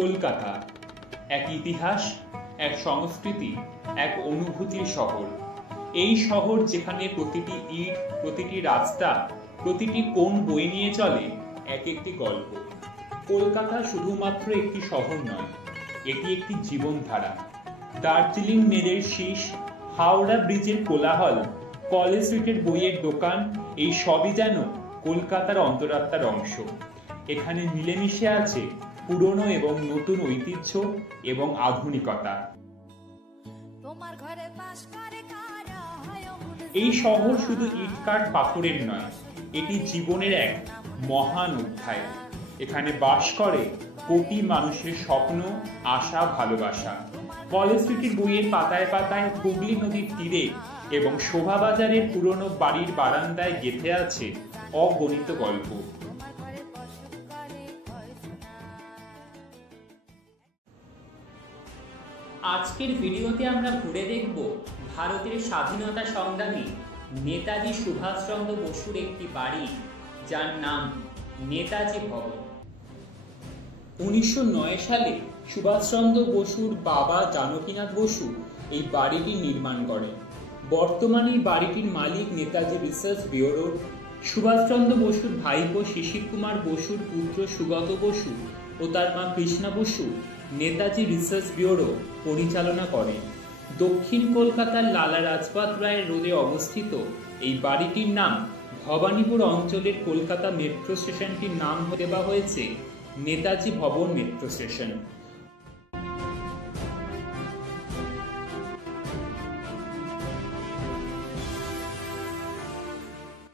কলকাতা এক ইতিহাস, এক সংস্কৃতি, এক অনুভূতির শহর। এই শহর যেখানে প্রতিটি ইট, প্রতিটি রাস্তা, প্রতিটি কোণ বয়ে নিয়ে চলে এক একটি গল্প। কলকাতা শুধুমাত্র একটি শহর নয়, এটি একটি জীবনধারা। দার্জিলিং মেলের শীষ, হাওড়া ব্রিজের কোলাহল, কলেজ স্ট্রিটের বইয়ের দোকান, এই সবই যেন কলকাতার অন্তরাত্মার অংশ। এখানে মিলেমিশে আছে পুরনো এবং নতুন ঐতিহ্য এবং আধুনিকতা। এই শহর শুধু ইটকাঠ পাথরের নয়, এটি জীবনের এক মহান অধ্যায়। এখানে বাস করে কোটি মানুষের স্বপ্ন, আশা, ভালোবাসা। কলেজ স্ট্রিটের বইয়ের পাতায় পাতায়, হুগলি নদীর তীরে এবং শোভাবাজারের পুরনো বাড়ির বারান্দায় গেঁথে আছে অগণিত গল্প। আজকের ভিডিওতে আমরা ঘুরে দেখব ভারতের স্বাধীনতা সংগ্রামী নেতাজি সুভাষচন্দ্র বসুর একটি বাড়ি, যার নাম নেতাজি ভবন। 1909 সালে সুভাষচন্দ্র বসুর বাবা জানকীনাথ বসু এই বাড়িটি নির্মাণ করেন। বর্তমানে এই বাড়িটির মালিক নেতাজি রিসার্চ ব্যুরো। সুভাষচন্দ্র বসুর ভাইপো শিশির কুমার বসুর পুত্র সুগত বসু ও তার মা কৃষ্ণা বসু নেতাজি রিসার্চ ব্যুরো পরিচালনা করেন। দক্ষিণ কলকাতার লালা রাজপথ রায় রোডে অবস্থিত এই বাড়িটির নাম ভবানীপুর অঞ্চলের কলকাতা মেট্রো স্টেশনটির নাম দেওয়া হয়েছে নেতাজি ভবন মেট্রো স্টেশন।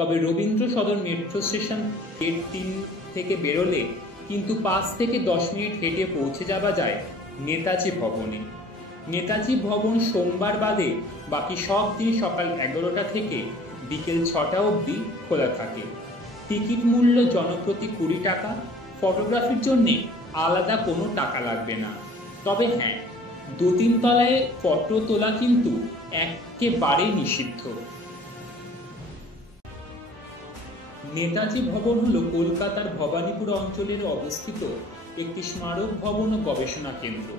তবে Rabindra Sadan metro station gate 3 থেকে বেরোলে কিন্তু 5 থেকে 10 মিনিট হেঁটে পৌঁছে যাওয়া যায় নেতাজি ভবনে। নেতাজি ভবন সোমবার বাদে বাকি সব দিন সকাল 11টা থেকে বিকেল 6টা অবধি খোলা থাকে। টিকিট মূল্য জনপ্রতি 20 টাকা। ফটোগ্রাফির জন্য আলাদা কোনো টাকা লাগবে না। তবে হ্যাঁ, 2-3 তলায় ফটো তোলা কিন্তু একেবারেই নিষিদ্ধ। নেতাজি ভবন হলো কলকাতার ভবানীপুর অঞ্চলের অবস্থিত একটি স্মারক ভবন ও গবেষণা কেন্দ্র,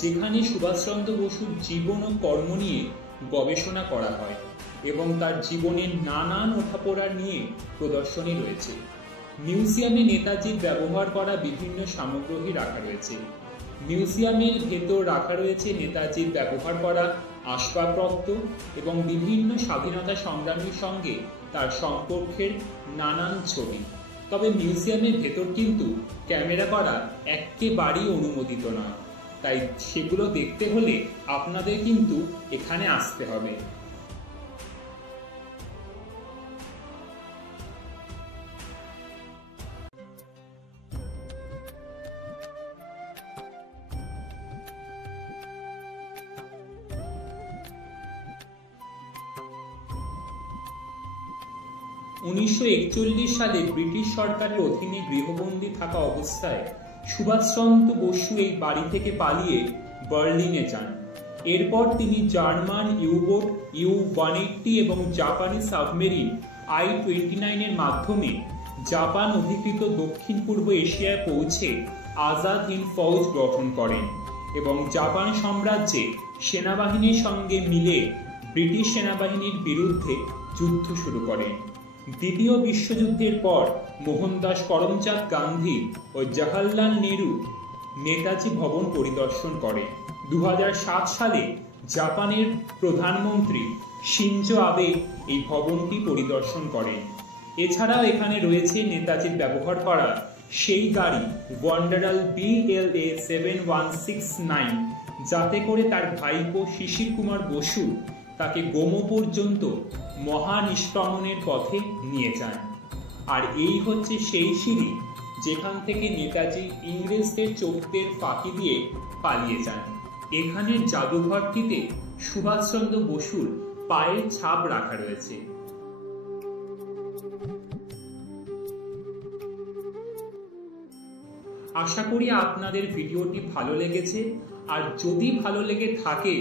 যেখানে সুভাষচন্দ্র বসুর জীবন ও কর্ম নিয়ে গবেষণা করা হয় এবং তার জীবনের নানান ওঠাপড়া নিয়ে প্রদর্শনী রয়েছে। মিউজিয়ামে নেতাজির ব্যবহার করা বিভিন্ন সামগ্রী রাখা রয়েছে। মিউজিয়ামের ভেতর রাখা রয়েছে নেতাজির ব্যবহার করা আসবাবপত্র এবং বিভিন্ন স্বাধীনতা সংগ্রামীর সঙ্গে তার সম্পর্কের নানান ছবি। তবে মিউজিয়ামের ভেতর কিন্তু ক্যামেরা করা একেবারেই অনুমোদিত নয়, তাই সেগুলো দেখতে হলে আপনাদের কিন্তু এখানে আসতে হবে। (1941 সালে ব্রিটিশ সরকারের অধীনে গৃহবন্দী থাকা অবস্থায় সুভাষচন্দ্র বসু এই বাড়ি থেকে পালিয়ে বার্লিনে যান। এরপর তিনি জার্মান ইউবোট U-180 এবং জাপানি সাবমেরিন I-29 এর মাধ্যমে জাপান অধিকৃত দক্ষিণ পূর্ব এশিয়ায় পৌঁছে আজাদ হিন্দ ফৌজ গঠন করেন এবং জাপান সাম্রাজ্যে সেনাবাহিনীর সঙ্গে মিলে ব্রিটিশ সেনাবাহিনীর বিরুদ্ধে যুদ্ধ শুরু করেন। দ্বিতীয় বিশ্বযুদ্ধের পর মোহনদাস করমচাঁদ গান্ধী ও জওহরলাল নেহরু নেতাজি ভবন পরিদর্শন করেন। 2007 সালে জাপানের প্রধানমন্ত্রী শিনজো আবে এই ভবনটি পরিদর্শন করেন। এছাড়াও এখানে রয়েছে নেতাজির ব্যবহার করা সেই গাড়ি ওয়ান্ডারাল BLA 7169, যাতে করে তার ভাইপো শিশির কুমার বসু তাকে গোমো পর্যন্ত মহানিষ্ক্রমণের পথে নিয়ে যান। আর এই হচ্ছে সেই সিঁড়ি যেখান থেকে নেতাজি ইংরেজদের চোখদের ফাঁকি দিয়ে পালিয়ে যান। এখানের জাদুঘরটিতে সুভাষচন্দ্র বসুর পায়ের ছাপ রাখা রয়েছে। আশা করি আপনাদের ভিডিওটি ভালো লেগেছে, আর যদি ভালো লেগে থাকে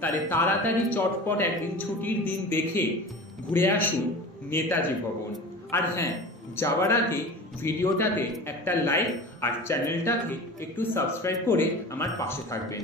তাহলে তাড়াতাড়ি চটপট একদিন ছুটির দিন দেখে ঘুরে আসুন নেতাজি ভবন। আর হ্যাঁ, যাওয়ার আগে ভিডিওটাতে একটা লাইক আর চ্যানেলটাকে একটু সাবস্ক্রাইব করে আমার পাশে থাকবেন।